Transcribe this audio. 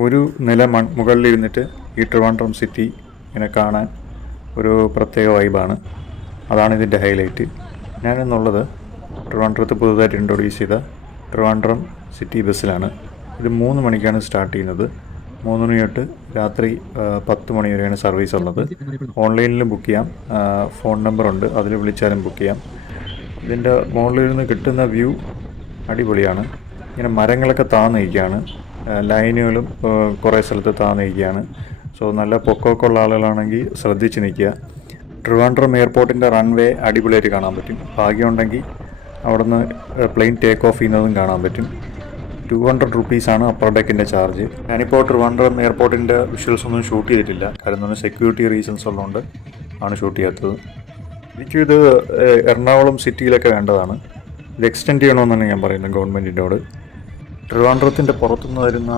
ഒരു നില മുകളിലിരുന്നിട്ട് ഈ ട്രിവാൻഡ്രം സിറ്റി ഇങ്ങനെ കാണാൻ ഒരു പ്രത്യേക വൈബാണ്. അതാണ് ഇതിൻ്റെ ഹൈലൈറ്റ്. ഞാനെന്നുള്ളത് ട്രിവാൻഡ്രത്ത് പുതുതായിട്ട് ഇൻട്രൊഡ്യൂസ് ചെയ്ത ട്രിവാൻഡ്രം സിറ്റി ബസ്സിലാണ്. ഇത് 3 മണിക്കാണ് സ്റ്റാർട്ട് ചെയ്യുന്നത്. 3 മണി തൊട്ട് രാത്രി 10 മണി വരെയാണ് സർവീസ് ഉള്ളത്. ഓൺലൈനിലും ബുക്ക് ചെയ്യാം, ഫോൺ നമ്പറുണ്ട്, അതിൽ വിളിച്ചാലും ബുക്ക് ചെയ്യാം. ഇതിൻ്റെ മുകളിലിരുന്ന് കിട്ടുന്ന വ്യൂ അടിപൊളിയാണ്. ഇങ്ങനെ മരങ്ങളൊക്കെ താന്നിരിക്കുകയാണ്, ലൈനുകളും കുറേ സ്ഥലത്ത് താന്നിരിക്കുകയാണ്. സോ നല്ല പൊക്കമൊക്കെ ഉള്ള ആളുകളാണെങ്കിൽ ശ്രദ്ധിച്ച് നിൽക്കുക. ട്രിവാൻഡ്രം എയർപോർട്ടിൻ്റെ റൺവേ അടിപൊളിയായിട്ട് കാണാൻ പറ്റും. ഭാഗ്യമുണ്ടെങ്കിൽ അവിടുന്ന് പ്ലെയിൻ ടേക്ക് ഓഫ് ചെയ്യുന്നതും കാണാൻ പറ്റും. 200 റുപ്പീസാണ് അപ്പർ ഡെക്കിൻ്റെ ചാർജ്. ഞാനിപ്പോൾ ട്രിവാൻഡ്രം എയർപോർട്ടിൻ്റെ വിഷ്വൽസ് ഒന്നും ഷൂട്ട് ചെയ്തിട്ടില്ല, കാരണം സെക്യൂരിറ്റി റീസൺസ് ഉള്ളതുകൊണ്ട് ആണ് ഷൂട്ട് ചെയ്യാത്തത്. എനിക്കിത് എറണാകുളം സിറ്റിയിലൊക്കെ വേണ്ടതാണ്. ഇത് എക്സ്റ്റെൻഡ് ചെയ്യണമെന്നാണ് ഞാൻ പറയുന്നത് ഗവൺമെൻറ്റിനോട്. ട്രിവാൻഡ്രത്തിൻ്റെ പുറത്തുനിന്ന് വരുന്ന